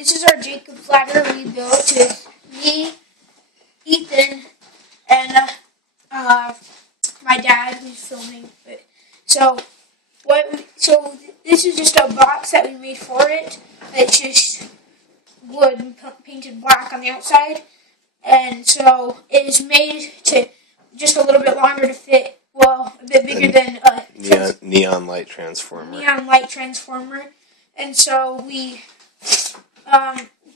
this is our Jacob's ladder we built with me, Ethan, and my dad who's filming. So this is just a box that we made for it. It's just wood painted black on the outside, and so it is made to just a little bit longer to fit. Well, a bit bigger than a neon light transformer. Neon light transformer, and so we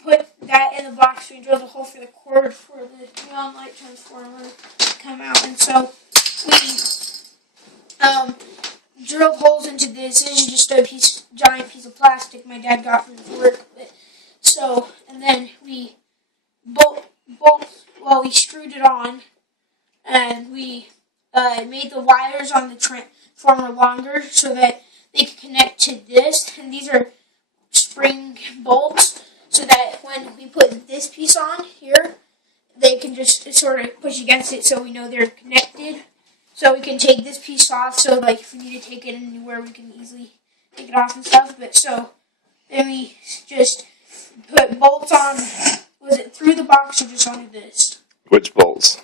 put that in the box. We drilled a hole for the cord for the neon light transformer to come out, and so we drilled holes into this. This is just a giant piece of plastic my dad got from his work. So, and then we we screwed it on, and we made the wires on the transformer longer so that they could connect to this. And these are spring bolts, so that when we put this piece on here, they can just sort of push against it, so we know they're connected. So we can take this piece off, so like if we need to take it anywhere, we can easily take it off and stuff. But so then we just put bolts on. Was it through the box or just onto this? Which bolts?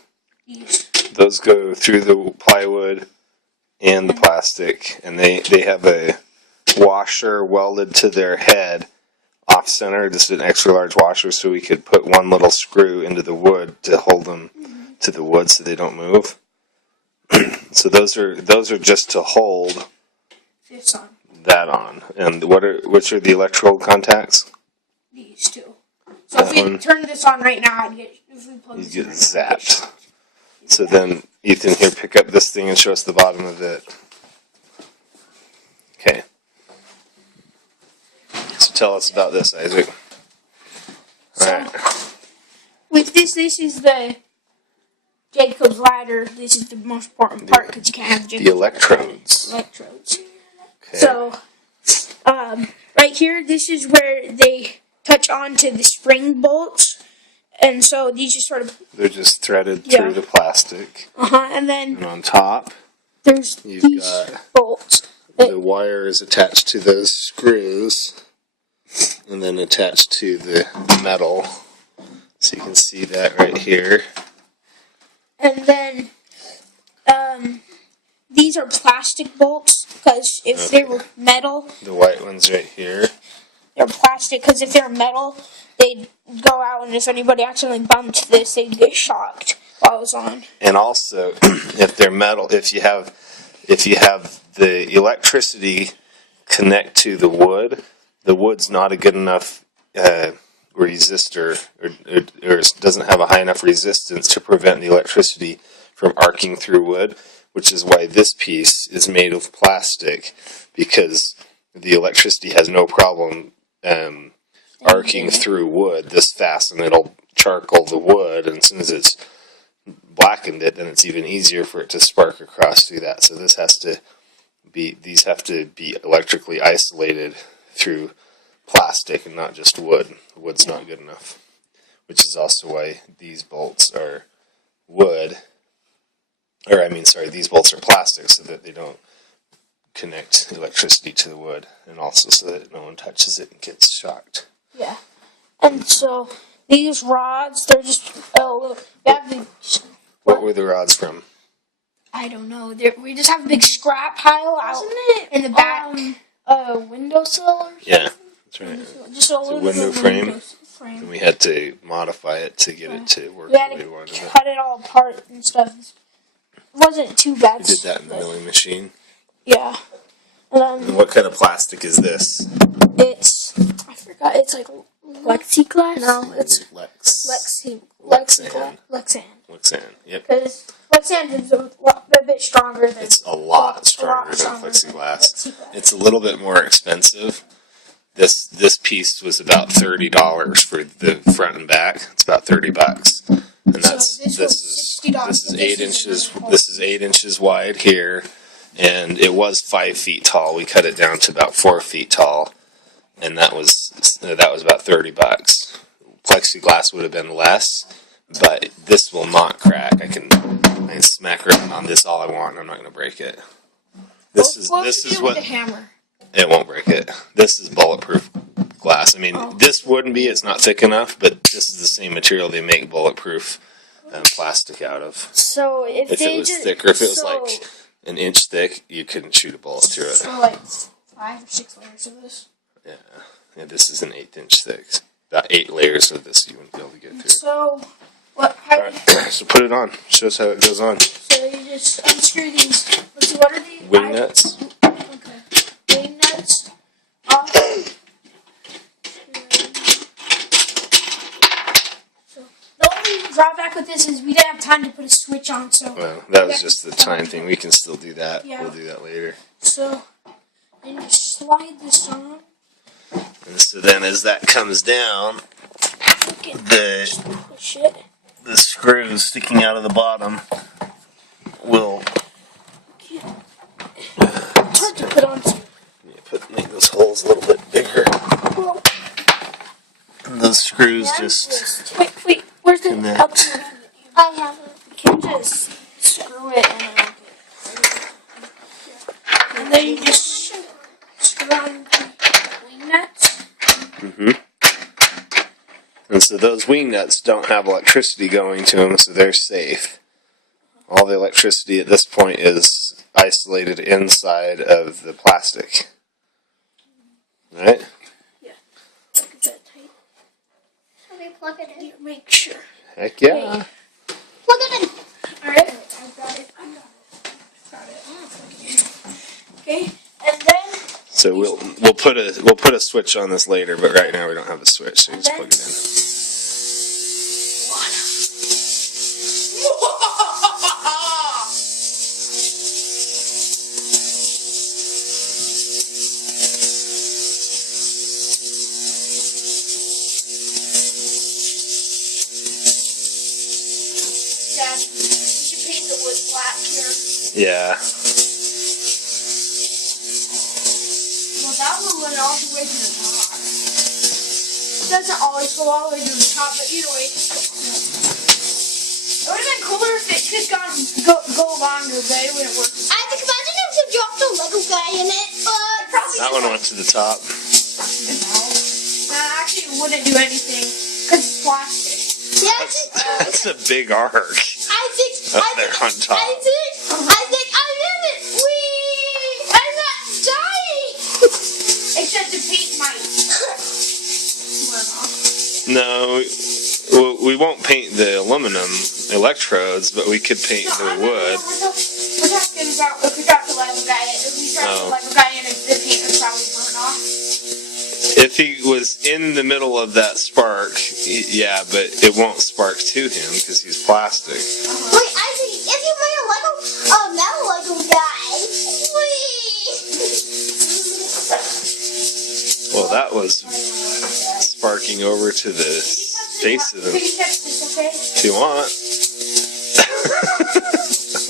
These. Those go through the plywood and the plastic, and they have a washer welded to their head off center, just an extra large washer, so we could put one little screw into the wood to hold them to the wood so they don't move. So those are just to hold this on. That on. And which are the electrode contacts? These two. So if we turn this on right now, you'd get zapped. So then, Ethan, here, pick up this thing and show us the bottom of it. Okay. So tell us about this, Isaac. Alright. With this is the Jacob's ladder. This is the most important part because you can't have the electrodes. Electrodes. Okay. So, right here, this is where they touch on to the spring bolts. And so these just sort of... They're just threaded through the plastic. And then... And on top, there's these bolts. The wire is attached to those screws. And then attached to the metal. So you can see that right here. And then these are plastic bolts, because if they were metal... The white ones right here. They're plastic, because if they're metal, they'd go out, and if anybody accidentally bumped this, they'd get shocked while it was on. And also, if they're metal, if you have the electricity connect to the wood's not a good enough resistor, or doesn't have a high enough resistance to prevent the electricity from arcing through wood, which is why this piece is made of plastic, because the electricity has no problem arcing through wood this fast, and it'll charcoal the wood, and as soon as it's blackened it, then it's even easier for it to spark across through that. So these have to be electrically isolated through plastic and not just wood. Wood's not good enough, which is also why these bolts are these bolts are plastic, so that they don't connect electricity to the wood, and also so that no one touches it and gets shocked. Yeah. And so these rods, they're just What were the rods from? I don't know. We just have a big scrap pile out in the back. A windowsill or something? Yeah, that's right. Just it's a window frame. And we had to modify it to get it to work the way we wanted it. Cut it all apart and stuff. It wasn't too bad. We did that in the milling machine. Yeah. And what kind of plastic is this? I forgot. It's like plexiglass. No, it's Lexan. Lexan. Yep. Because Lexan is a bit stronger than. It's a lot stronger than plexiglass. It's a little bit more expensive. This piece was about $30 for the front and back. It's about $30, and that's this is 8 inches. This is 8 inches wide here, and it was 5 feet tall. We cut it down to about 4 feet tall, and that was about $30. Plexiglass would have been less, but this will not crack. I can smack around on this all I want. I'm not going to break it. This is what the hammer. It won't break it. This is bulletproof glass. I mean, this wouldn't be. It's not thick enough, but this is the same material they make bulletproof plastic out of. So if If they it was just, thicker, if it was so, like an inch thick, you couldn't shoot a bullet through it. So like 5 or 6 layers of this. Yeah, this is an 1/8 inch thick. About 8 layers of this you wouldn't be able to get through. So what? How? All right, so put it on. Show us how it goes on. So you just unscrew these. Let's see, what are these? Wing nuts. Okay. Wing nuts. Off. So the only drawback with this is we didn't have time to put a switch on. So Well, that was just the time thing. We can still do that. Yeah. We'll do that later. so then you slide this on. And so then, as that comes down, Okay. the Push it. the screws sticking out of the bottom will It's hard to put on. make those holes a little bit bigger. Well, And those screws yeah, just wait. Where's the Connect. up to it? I have it. You can't just screw it and then and then you just screw on the wing nuts. And so those wing nuts don't have electricity going to them, so they're safe. All the electricity at this point is isolated inside of the plastic. Right? Yeah. Look at that tight. Let me plug it in. Make sure. Heck yeah. Plug it in. Alright. I got it. Okay. And then So we'll put a switch on this later, but right now we don't have a switch, so you just plug it in. Dad, we should paint the wood black here. Yeah. Well, that one went all the way to the top. It doesn't always go all the way to the top, but either way, it's still cool. It would have been cooler if it could go longer, but it wouldn't work. I think imagine if you dropped a Lego guy in it. That one went to the top. No, actually, it wouldn't do anything because it's plastic. Yeah, That's a big arc. I think Up there on top. I think I'm in it. Wee! I'm not dying. Except the paint might run off. No, we won't paint the aluminum electrodes, but we could paint the wood. We're talking about if we dropped the Lego guy in. If we dropped the Lego guy in, the paint would probably burn off. If he was in the middle of that spark, yeah, but it won't spark to him because he's plastic. Wait, I think if you made a metal Lego guy, Well, that was sparking over to the face of Can him. you touch this, okay? If you want.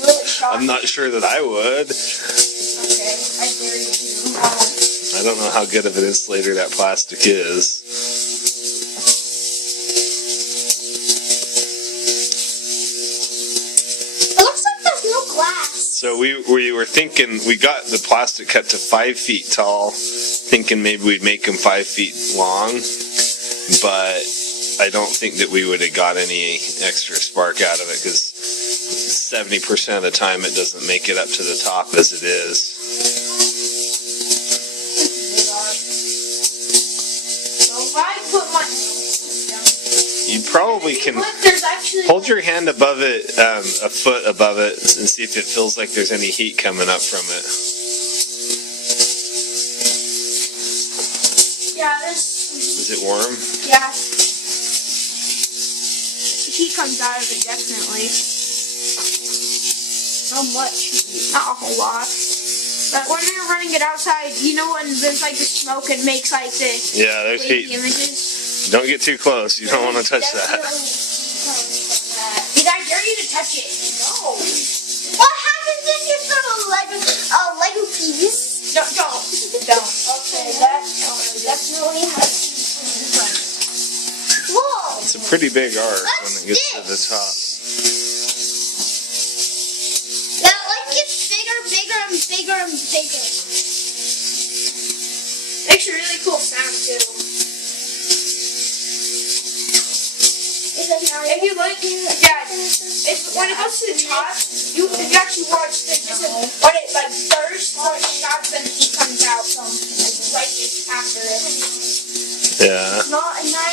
Really sharp. I'm not sure that I would. Okay, I dare you to. I don't know how good of an insulator that plastic is. it looks like there's no glass. So we were thinking, we got the plastic cut to 5 feet tall, thinking maybe we'd make them 5 feet long, but I don't think that we would have got any extra spark out of it because 70% of the time it doesn't make it up to the top as it is. So if I put my You probably can look, there's actually hold your hand above it, a foot above it, and see if it feels like there's any heat coming up from it. yeah, this Is it warm? yeah. Heat comes out of it definitely. How much heat? Not a whole lot. But when we were running it outside, you know when there's like the smoke and makes like the Yeah, there's wavy heat. images? Don't get too close. You don't want to touch that. Did I dare you to touch it? No. What happens if you throw a Lego piece? Don't. Okay, that Definitely has. Whoa! It's a pretty big arc when it gets to the top. That like gets bigger and bigger. makes a really cool sound too. If you look, yeah, when it goes to the top, you actually watch when it like bursts, when it stops, then the heat comes out right after it. Yeah. Not a nice